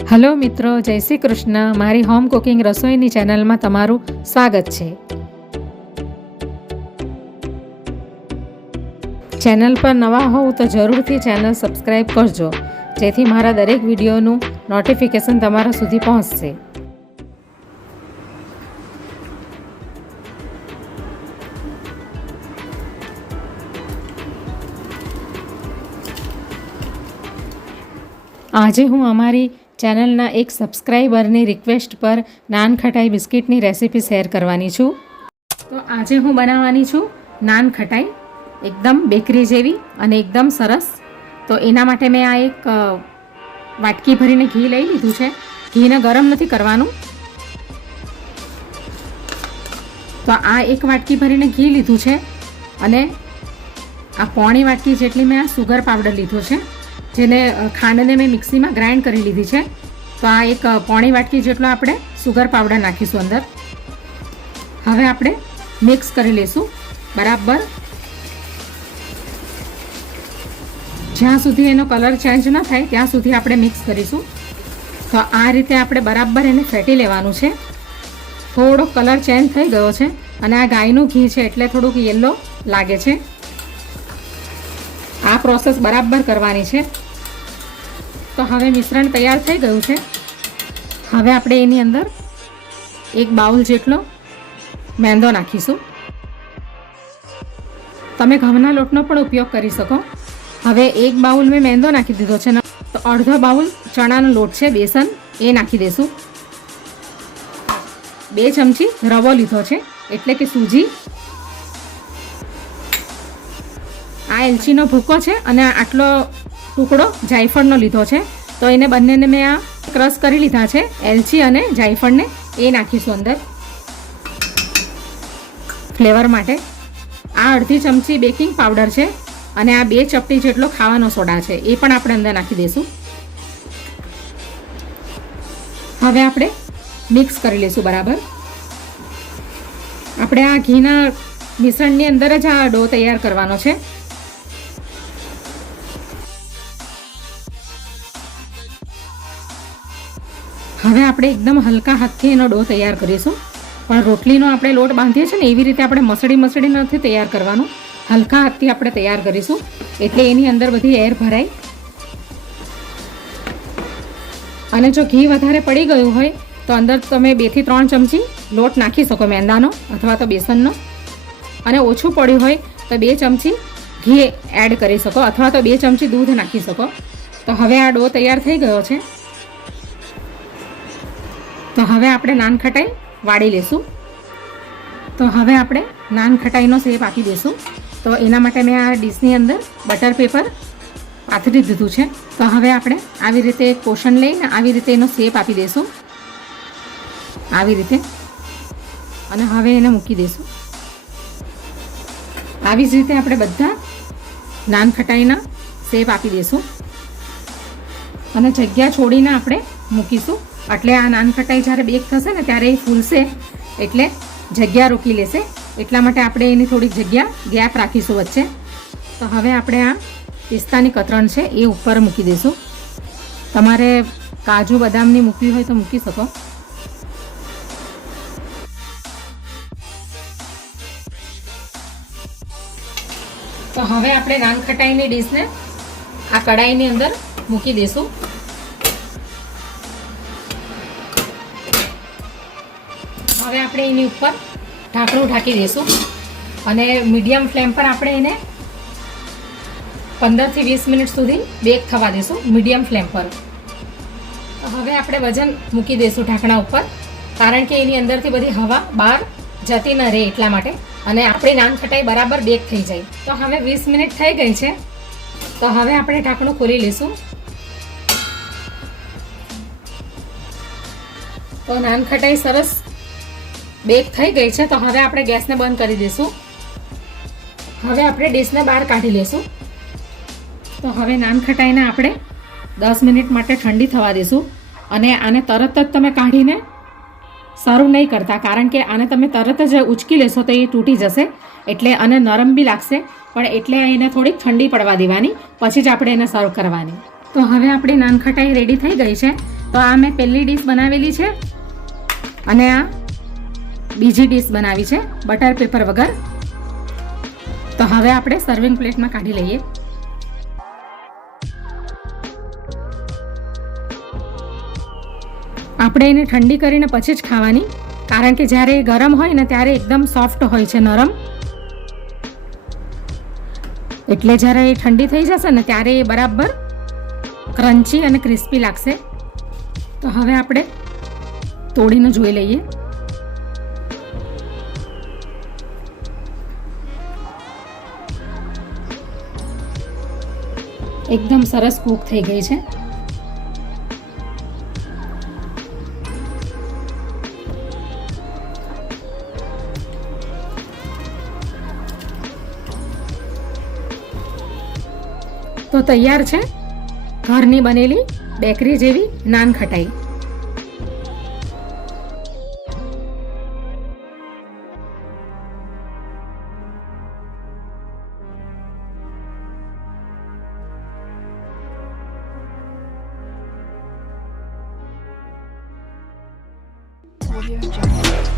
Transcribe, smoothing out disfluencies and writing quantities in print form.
Hello મિત્રો, જય શ્રી કૃષ્ણ. મારી હોમ કુકિંગ રસોઈની ચેનલમાં તમારું સ્વાગત છે. ચેનલ પર નવા હોવ તો જરૂરથી ચેનલ સબસ્ક્રાઈબ કરજો, જેથી મારા દરેક વિડીયોનું નોટિફિકેશન તમારા સુધી પહોંચશે. આજે હું અમારી ચેનલના એક સબસ્ક્રાઈબરની રિક્વેસ્ટ પર નાન ખટાઈ બિસ્કિટની રેસીપી શેર કરવાની છું. તો આજે હું બનાવવાની છું નાન ખટાઈ, એકદમ બેકરી જેવી અને એકદમ સરસ. તો એના માટે મેં આ એક વાટકી ભરીને ઘી લઈ લીધું છે. ઘીને ગરમ નથી કરવાનું. તો આ એક વાટકી ભરીને ઘી લીધું છે અને આ પોણી વાટકી જેટલી મેં આ સુગર પાવડર લીધો છે, જેને ખાંડને મેં મિક્સીમાં ગ્રાઇન્ડ કરી લીધી છે. તો આ એક પોણી વાટકી જેટલો આપણે સુગર પાવડર નાખીશું અંદર. હવે આપણે મિક્સ કરી લઈશું બરાબર, જ્યાં સુધી એનો કલર ચેન્જ ન થાય ત્યાં સુધી આપણે મિક્સ કરીશું. તો આ રીતે આપણે બરાબર એને ફેટી લેવાનું છે. થોડો કલર ચેન્જ થઈ ગયો છે અને આ ગાયનું ઘી છે એટલે થોડુંક યલો લાગે છે. આ પ્રોસેસ બરાબર કરવાની છે. તો હવે મિશ્રણ તૈયાર થઈ ગયું છે. હવે આપણે એની અંદર એક બાઉલ જેટલો મેંદો નાખીશું. તમે ઘઉંના લોટનો પણ ઉપયોગ કરી શકો. હવે એક બાઉલ મેં મેંદો નાખી દીધો છે, તો અડધો બાઉલ ચણાનો લોટ છે, બેસન, એ નાખી દઈશું. 2 ચમચી રવો લીધો છે એટલે કે સૂજી. આ એલચીનો ભૂકો છે અને આટલો ટુકડો જાયફળનો લીધો છે. તો એને બંનેને મેં આ ક્રશ કરી લીધા છે, એલચી અને જાયફળને, એ નાખીશું અંદર ફ્લેવર માટે. આ અડધી ચમચી બેકિંગ પાવડર છે અને આ 2 ચપટી જેટલો ખાવાનો સોડા છે, એ પણ આપણે અંદર નાખી દઈશું. હવે આપણે મિક્સ કરી લઈશું બરાબર. આપણે આ ઘીના મિશ્રણની અંદર જ આ ડો તૈયાર કરવાનો છે. હવે આપણે એકદમ હલકા હાથથી એનો ડો તૈયાર કરીશું. પણ રોટલીનો આપણે લોટ બાંધીએ છીએ ને એવી રીતે આપણે મસળી નથી તૈયાર કરવાનું. હલકા હાથથી આપણે તૈયાર કરીશું એટલે એની અંદર બધી એર ભરાય. અને જો ઘી વધારે પડી ગયું હોય તો અંદર તમે 2 થી 3 ચમચી લોટ નાખી શકો, મેંદાનો અથવા તો બેસનનો. અને ઓછું પડ્યું હોય તો 2 ચમચી ઘી એડ કરી શકો અથવા તો 2 ચમચી દૂધ નાખી શકો. તો હવે આ ડો તૈયાર થઈ ગયો છે. તો હવે આપણે નાન ખટાઈ વાળી લેશું. તો હવે આપણે નાન ખટાઈનો શેપ આપી દઈશું. તો એના માટે મેં આ ડીશની અંદર બટર પેપર પાથરી દીધું છે. તો હવે આપણે આવી રીતે એક પોષણ લઈને આવી રીતે એનો શેપ આપી દઈશું, આવી રીતે. અને હવે એને મૂકી દઈશું. આવી જ રીતે આપણે બધા નાન ખટાઈના શેપ આપી દઈશું અને જગ્યા છોડીને આપણે મૂકીશું. એટલે આ નાન ખટાઈ જ્યારે બેક થશે ને ત્યારે એ ફૂલશે એટલે જગ્યા રોકી લેશે. એટલા માટે આપણે એની થોડીક જગ્યા ગેપ રાખીશું વચ્ચે. તો હવે આપણે આ પિસ્તાની કતરણ છે એ ઉપર મૂકી દઈશું. તમારે કાજુ બદામની મૂકવી હોય તો મૂકી શકો. તો હવે આપણે નાન ખટાઈની ડીશને આ કડાઈની અંદર મૂકી દઈશું. હવે આપણે એની ઉપર ઢાંકણું ઢાંકી દઈશું અને મીડિયમ ફ્લેમ પર આપણે એને 15 થી 20 મિનિટ સુધી બેક થવા દઈશું, મીડિયમ ફ્લેમ પર. હવે આપણે વજન મૂકી દઈશું ઢાંકણા ઉપર, કારણ કે એની અંદરથી બધી હવા બહાર જતી ન રહે એટલા માટે, અને આપણી નાન ખટાઈ બરાબર બેક થઈ જાય. તો હવે 20 મિનિટ થઈ ગઈ છે. તો હવે આપણે ઢાંકણું ખોલી લઈશું. તો નાન ખટાઈ સરસ બેક થઈ ગઈ છે. તો હવે આપણે ગેસને બંધ કરી દઈશું. હવે આપણે ડીશને બહાર કાઢી લઈશું. તો હવે નાન ખટાઈને આપણે 10 મિનિટ માટે ઠંડી થવા દઈશું. અને આને તરત જ તમે કાઢીને સર્વ નહીં કરતા, કારણ કે આને તમે તરત જ ઉચકી લેશો તો એ તૂટી જશે, એટલે અને નરમ બી લાગશે. પણ એટલે એને થોડીક ઠંડી પડવા દેવાની, પછી જ આપણે એને સર્વ કરવાની. તો હવે આપણી નાન ખટાઈ રેડી થઈ ગઈ છે. તો તો આ મેં પહેલી ડીશ બનાવેલી છે અને આ બીજી ડીશ બનાવી છે બટર પેપર વગર. તો હવે આપણે સર્વિંગ પ્લેટમાં કાઢી લઈએ. આપણે એને ઠંડી કરીને પછી જ ખાવાની, કારણ કે જ્યારે એ ગરમ હોય ને ત્યારે એકદમ સોફ્ટ હોય છે, નરમ. એટલે જ્યારે એ ઠંડી થઈ જશે ને ત્યારે એ બરાબર ક્રન્ચી અને ક્રિસ્પી લાગશે. તો હવે આપણે તોડીને જોઈ લઈએ. એકદમ સરસ કૂક થઈ ગઈ છે. તો તૈયાર છે ઘરની બનેલી બેકરી જેવી નાન ખટાઈ. Audio Jungle.